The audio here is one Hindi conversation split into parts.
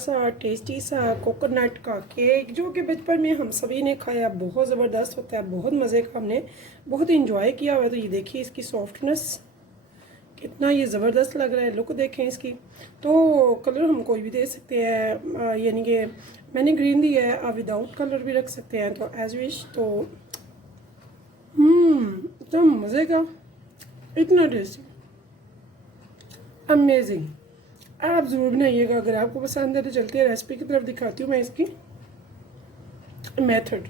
सा टेस्टी सा कोकोनट का केक जो कि बचपन में हम सभी ने खाया, बहुत ज़बरदस्त होता है, बहुत मज़े का, हमने बहुत इंजॉय किया हुआ है। तो ये देखिए इसकी सॉफ्टनेस कितना ये ज़बरदस्त लग रहा है। लुक देखें इसकी। तो कलर हम कोई भी दे सकते हैं, यानी कि मैंने ग्रीन दिया है, आप विदाउट कलर भी रख सकते हैं, तो एज विश। तो एकदम मज़े का, इतना टेस्टी, अमेजिंग। आप ज़रूर बनाइएगा। अगर आपको पसंद है तो चलते हैं रेसिपी की तरफ, दिखाती हूँ मैं इसकी मेथड।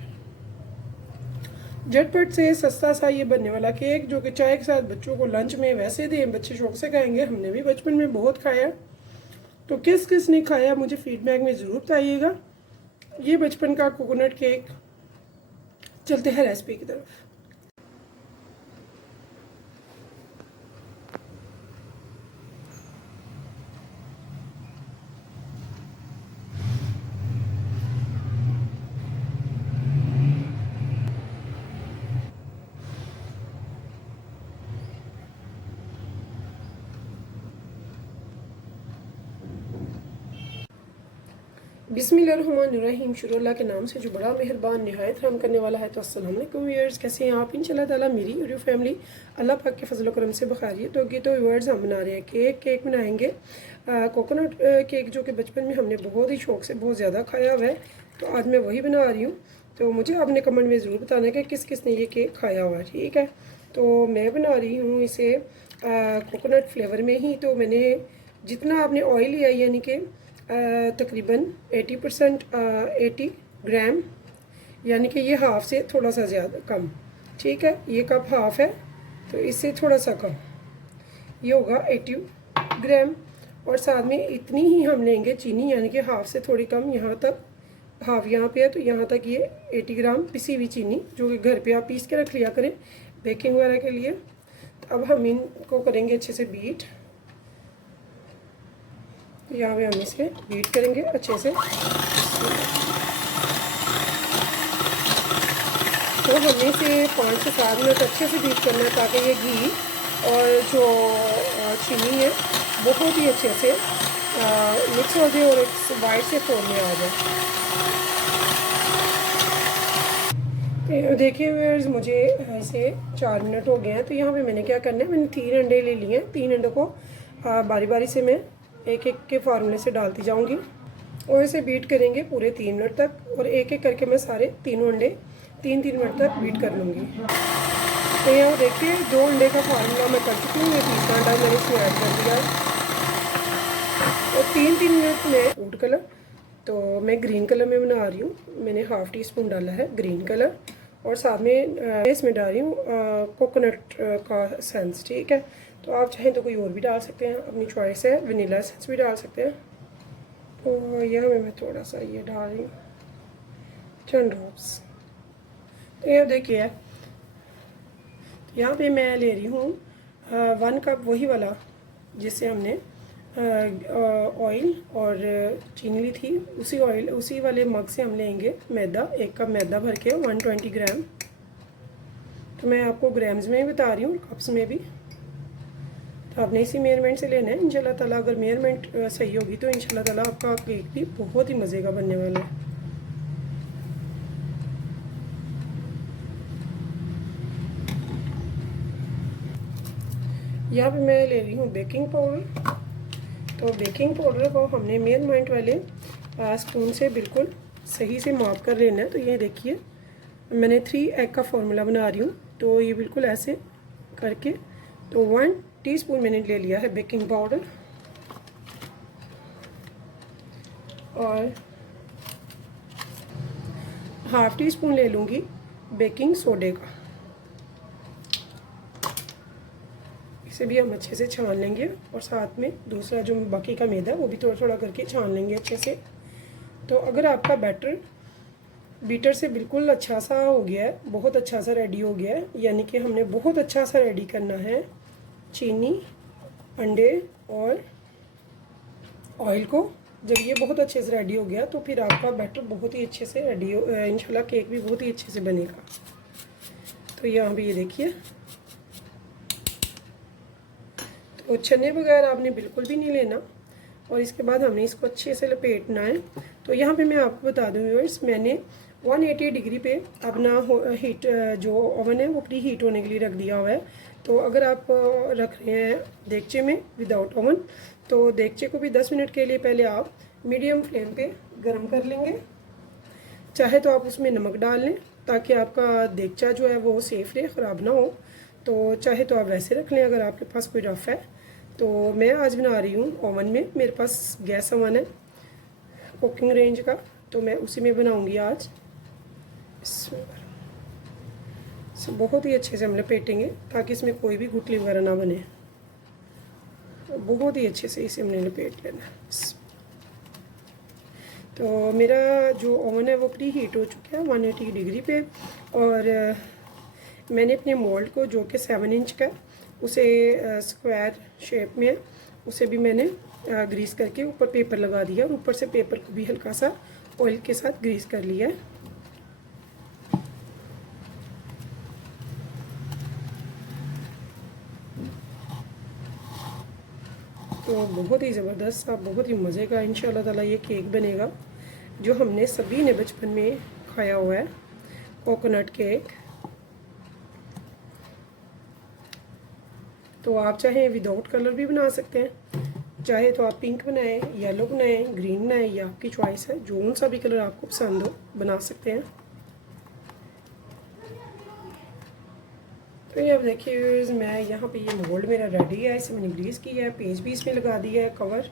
झटपट से सस्ता सा ये बनने वाला केक जो कि चाय के साथ बच्चों को लंच में वैसे दें, बच्चे शौक से खाएंगे। हमने भी बचपन में बहुत खाया। तो किस किस ने खाया मुझे फीडबैक में ज़रूर बताइएगा। ये बचपन का कोकोनट केक। चलते हैं रेसिपी की तरफ। बिस्मिल्लाहिर्रहमानिर्रहीम। शुरू अल्लाह के नाम से जो बड़ा मेहरबान निहायत रहम करने वाला है। तो अस्सलाम वालेकुम व्यूअर्स, कैसे हैं आप? इंशाल्लाह ताला मेरी और फैमिली अल्लाह पाक के फजल करम से बखैरियत होगी। तो व्यूअर्स हम बना रहे हैं केक बनाएंगे कोकोनट केक जो कि बचपन में हमने बहुत ही शौक से बहुत ज़्यादा खाया हुआ है। तो आज मैं वही बना रही हूँ। तो मुझे आपने कमेंट में ज़रूर बताना है कि किस किस ने ये केक खाया हुआ है, ठीक है। तो मैं बना रही हूँ इसे कोकोनट फ्लेवर में ही। तो मैंने जितना आपने ऑयल लिया यानी कि तकरीबन 80% 80 ग्राम, यानी कि ये हाफ से थोड़ा सा ज़्यादा कम, ठीक है। ये कप हाफ है तो इससे थोड़ा सा कम ये होगा 80 ग्राम। और साथ में इतनी ही हम लेंगे चीनी, यानी कि हाफ से थोड़ी कम, यहाँ तक हाफ यहाँ पे है तो यहाँ तक ये 80 ग्राम पिसी हुई चीनी जो कि घर पे आप पीस के रख लिया करें बेकिंग वगैरह के लिए। तो अब हम इनको करेंगे अच्छे से बीट। यहाँ पे हम इसे बीट करेंगे अच्छे से। तो हमें इसे 5 से 7 मिनट अच्छे से बीट करना है ताकि ये घी और जो चीनी है बहुत ही अच्छे से मिक्स हो जाए और एक वाइट से फॉर्म में आ जाए। तो देखिए व्यूअर्स, मुझे इसे 4 मिनट हो गए हैं। तो यहाँ पे मैंने क्या करना है, मैंने 3 अंडे ले लिए हैं। 3 अंडों को बारी बारी से मैं एक एक के फार्मूले से डालती जाऊंगी और इसे बीट करेंगे पूरे 3 मिनट तक। और एक एक करके मैं सारे तीनों अंडे 3-3 मिनट तक बीट कर लूँगी। तो यहाँ देखिए 2 अंडे का फार्मूला मैं कर चुकी हूँ। ये तीसरा अंडा मैंने इसमें ऐड कर दिया है। और 3-3 मिनट में फूड कलर, तो मैं ग्रीन कलर में बना रही हूँ। मैंने हाफ टी स्पून डाला है ग्रीन कलर और साथ में इसमें डाल रही हूँ कोकोनट का एसेंस, ठीक है। तो आप चाहें तो कोई और भी डाल सकते हैं, अपनी चॉइस है। वनीला एसेंस भी डाल सकते हैं। तो यहाँ मैं थोड़ा सा ये डाल रही हूँ 10 ड्रॉप्स। तो ये देखिए यहाँ पे मैं ले रही हूँ 1 कप वही वाला जिससे हमने ऑयल और चीनी ली थी। उसी वाले मग से हम लेंगे मैदा, 1 कप मैदा भर के 120 ग्राम। तो मैं आपको ग्राम्स में ही बता रही हूँ, कप्स में भी। तो आपने इसी मेजरमेंट से लेना है इंशाल्लाह ताला। अगर मेजरमेंट सही होगी तो इंशाल्लाह ताला आपका केक भी बहुत ही मज़े का बनने वाला है। यहाँ पे मैं ले रही हूँ बेकिंग पाउडर। तो बेकिंग पाउडर को हमने मेजरमेंट वाले स्पून से बिल्कुल सही से माप कर लेना है। तो ये देखिए मैंने 3 एग का फॉर्मूला बना रही हूँ। तो ये बिल्कुल ऐसे करके, तो 1 टीस्पून मैंने ले लिया है बेकिंग पाउडर और हाफ टी स्पून ले लूँगी बेकिंग सोडे का। इसे भी हम अच्छे से छान लेंगे और साथ में दूसरा जो बाकी का मैदा वो भी थोड़ा थोड़ा करके छान लेंगे अच्छे से। तो अगर आपका बैटर बीटर से बिल्कुल अच्छा सा हो गया है, बहुत अच्छा सा रेडी हो गया है, यानी कि हमने बहुत अच्छा सा रेडी करना है चीनी, अंडे और ऑयल को। जब ये बहुत अच्छे से रेडी हो गया तो फिर आपका बैटर बहुत ही अच्छे से रेडी हो, इंशाल्लाह केक भी बहुत ही अच्छे से बनेगा। तो यहाँ पे ये देखिए, तो छन्ने बगैर आपने बिल्कुल भी नहीं लेना। और इसके बाद हमने इसको अच्छे से लपेटना है। तो यहाँ पे मैं आपको बता दूँ व्यूअर्स, मैंने 180 डिग्री पे अपना हीट जो ओवन है वो प्री हीट होने के लिए रख दिया हुआ है। तो अगर आप रख रहे हैं देगचे में विदाउट ओवन, तो देगचे को भी 10 मिनट के लिए पहले आप मीडियम फ्लेम पे गर्म कर लेंगे। चाहे तो आप उसमें नमक डाल लें ताकि आपका देगचा जो है वो सेफ रहे, ख़राब ना हो। तो चाहे तो आप वैसे रख लें अगर आपके पास कोई रफ़ है। तो मैं आज बना रही हूँ ओवन में, मेरे पास गैस ओवन है कुकिंग रेंज का, तो मैं उसी में बनाऊँगी आज। बहुत ही अच्छे से हम लपेटेंगे ताकि इसमें कोई भी गुठली वगैरह ना बने। बहुत ही अच्छे से इसे हमने लपेट लेना है। तो मेरा जो ओवन है वो प्री हीट हो चुका है 180 डिग्री पे, और मैंने अपने मोल्ड को जो कि 7 इंच का उसे स्क्वायर शेप में उसे भी मैंने ग्रीस करके ऊपर पेपर लगा दिया, और ऊपर से पेपर को भी हल्का सा ऑयल के साथ ग्रीस कर लिया है। तो बहुत ही ज़बरदस्त सा, बहुत ही मज़े का इंशाल्लाह ताला ये केक बनेगा जो हमने सभी ने बचपन में खाया हुआ है, कोकोनट केक। तो आप चाहे विदाउट कलर भी बना सकते हैं, चाहे तो आप पिंक बनाएं, येलो बनाएं, ग्रीन बनाएं, या आपकी चॉइस है, जो सा भी कलर आपको पसंद हो बना सकते हैं। तो ये अब देखिए मैं यहाँ पे ये मोल्ड मेरा रेडी है, इसे मैंने ग्रीस किया है, पेज भी इसमें लगा दिया है कवर।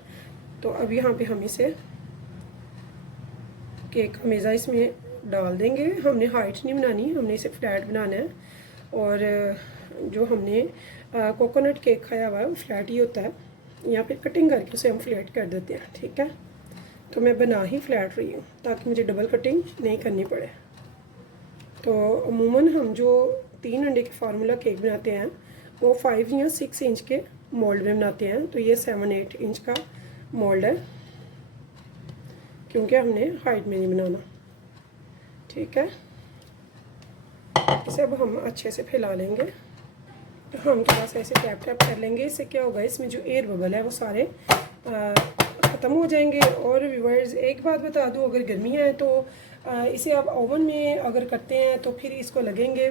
तो अब यहाँ पे हम इसे केक का मेज़ा इसमें डाल देंगे। हमने हाइट नहीं बनानी, हमने इसे फ्लैट बनाना है। और जो हमने कोकोनट केक खाया हुआ है वो फ्लैट ही होता है, या फिर कटिंग करके उसे हम फ्लैट कर देते हैं, ठीक है। तो मैं बना ही फ्लैट रही हूँ ताकि मुझे डबल कटिंग नहीं करनी पड़े। तो अमूमन हम जो 3 अंडे के फार्मूला केक बनाते हैं वो 5 या 6 इंच के मोल्ड में बनाते हैं। तो ये 7-8 इंच का मोल्ड है क्योंकि हमने हाइट में नहीं बनाना, ठीक है। इसे अब हम अच्छे से फैला लेंगे। तो हम थोड़ा सा ऐसे टैप टैप कर लेंगे। इससे क्या होगा, इसमें जो एयर बबल है वो सारे ख़त्म हो जाएंगे। और व्यूअर्स एक बात बता दूं, अगर गर्मियाँ हैं तो इसे आप ओवन में अगर करते हैं तो फिर इसको लगेंगे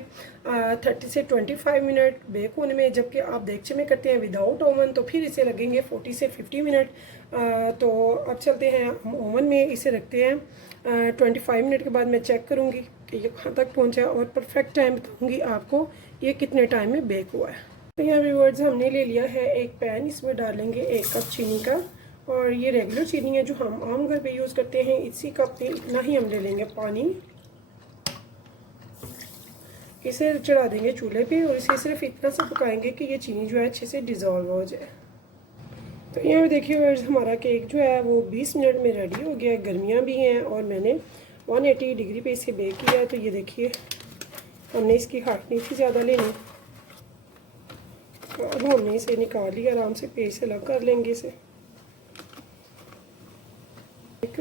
30 से 25 मिनट बेक होने में, जबकि आप देगचे में करते हैं विदाउट ओवन तो फिर इसे लगेंगे 40 से 50 मिनट। तो अब चलते हैं हम ओवन में इसे रखते हैं। 25 मिनट के बाद मैं चेक करूँगी कि ये कहाँ तक पहुँचा है, और परफेक्ट टाइम बताऊँगी आपको ये कितने टाइम में बेक हुआ है। तो यहाँ व्यूअर्स हमने ले लिया है एक पैन, इसमें डालेंगे 1 कप चीनी का, और ये रेगुलर चीनी है जो हम आम घर पे यूज़ करते हैं। इसी कप पे इतना ही हम ले लेंगे पानी। इसे चढ़ा देंगे चूल्हे पे और इसे सिर्फ इतना सा पकाएंगे कि ये चीनी जो है अच्छे से डिज़ोल्व हो जाए। तो यहाँ देखिए व्यूअर्स हमारा केक जो है वो 20 मिनट में रेडी हो गया है। गर्मियाँ भी हैं और मैंने 180 डिग्री पे इसे बेक किया है। तो ये देखिए हमने इसकी हाइट नहीं थी ज़्यादा लेनी, तो अब हमने इसे निकाल लिया, आराम से पेज से अलग कर लेंगे इसे। एक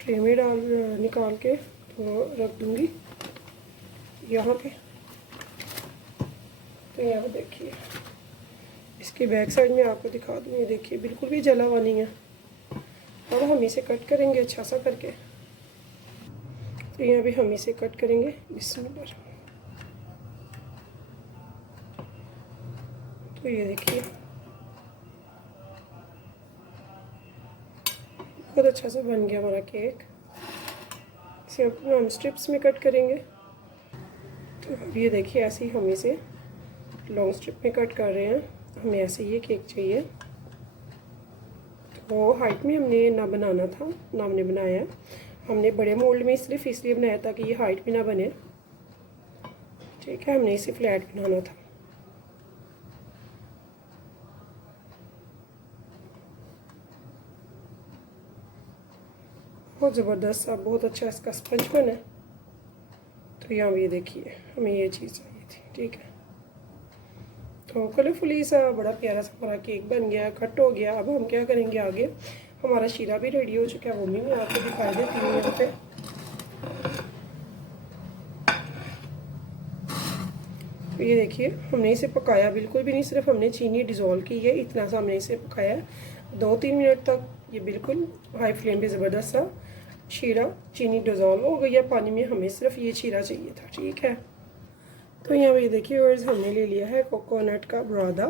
ट्रे में निकाल के तो रख दूँगी यहाँ पे। तो यहाँ देखिए इसके बैक साइड में आपको दिखा दूँ, ये देखिए बिल्कुल भी जला हुआ नहीं है। अब हम इसे कट करेंगे अच्छा सा करके। तो यहाँ भी हम इसे कट करेंगे बिस्मिल्लाह। तो ये देखिए बहुत अच्छा सा बन गया हमारा केक। इसे अब हम स्ट्रिप्स में कट करेंगे। तो अब ये देखिए ऐसे ही हम इसे लॉन्ग स्ट्रिप में कट कर रहे हैं। हमें ऐसे ये केक चाहिए। तो हाइट में हमने ना बनाना था, ना हमने बनाया। हमने बड़े मोल्ड में सिर्फ इसलिए बनाया था कि ये हाइट में ना बने, ठीक है। हमने इसे फ्लैट बनाना था। बहुत ज़बरदस्त सा, बहुत अच्छा इसका स्पंज बना है। तो यहाँ भी ये देखिए हमें ये चीज़ चाहिए थी, ठीक है। तो कलरफुली सा बड़ा प्यारा सा हमारा केक बन गया, कट हो गया। अब हम क्या करेंगे आगे, हमारा शीरा भी रेडी हो चुका है, वो भी मैं आपको दिखा देती हूँ यहाँ पे। तो ये देखिए हमने इसे पकाया बिल्कुल भी नहीं, सिर्फ हमने चीनी डिज़ोल्व की है, इतना सा हमने इसे पकाया। 2-3 मिनट तक ये बिल्कुल हाई फ्लेम पे ज़बरदस्त सा शीरा चीनी डिज़ोल्व हो गई है पानी में। हमें सिर्फ ये शीरा चाहिए था, ठीक है। तो यहाँ पे देखिए व्यूअर्स, हमने ले लिया है कोकोनट का बुरादा।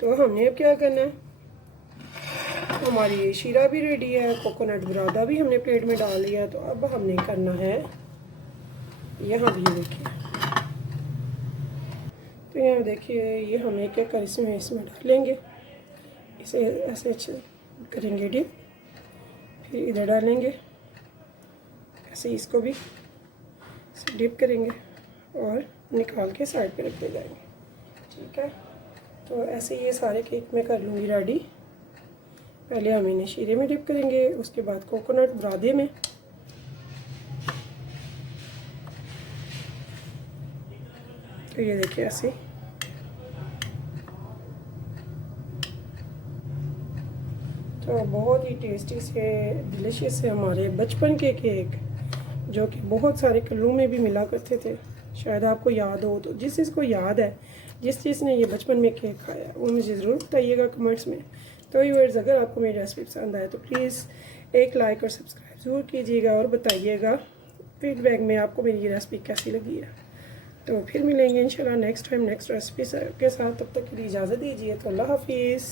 तो हमने अब क्या करना है, हमारी ये शीरा भी रेडी है, कोकोनट बुरादा भी हमने प्लेट में डाल लिया। तो अब हमने करना है यहाँ भी, देखिए तो यहाँ देखिए ये हमें क्या कर इसमें डालेंगे, इसे ऐसे अच्छे करेंगे डिप, फिर इधर डालेंगे ऐसे, इसको भी डिप करेंगे और निकाल के साइड पे रख दे जाएंगे, ठीक है। तो ऐसे ये सारे केक मैं कर लूँगी रेडी। पहले हम इन्हें शीरे में डिप करेंगे, उसके बाद कोकोनट बुरादे में, तो ये देखिए ऐसे। तो बहुत ही टेस्टी से डिलीशियस से हमारे बचपन के केक, जो कि बहुत सारे कलरों में भी मिला करते थे, शायद आपको याद हो। तो जिस चीज़ को याद है, जिस चीज़ ने ये बचपन में केक खाया, वो मुझे ज़रूर बताइएगा कमेंट्स में। तो व्यूअर्स, अगर आपको मेरी रेसिपी पसंद आए तो प्लीज़ एक लाइक और सब्सक्राइब ज़रूर कीजिएगा और बताइएगा फीडबैक में आपको मेरी ये रेसिपी कैसी लगी है। तो फिर मिलेंगे इंशाल्लाह नेक्स्ट टाइम नेक्स्ट रेसिपी के साथ। तब तक के लिए इजाज़त दीजिए। तो अल्लाह हाफिज़।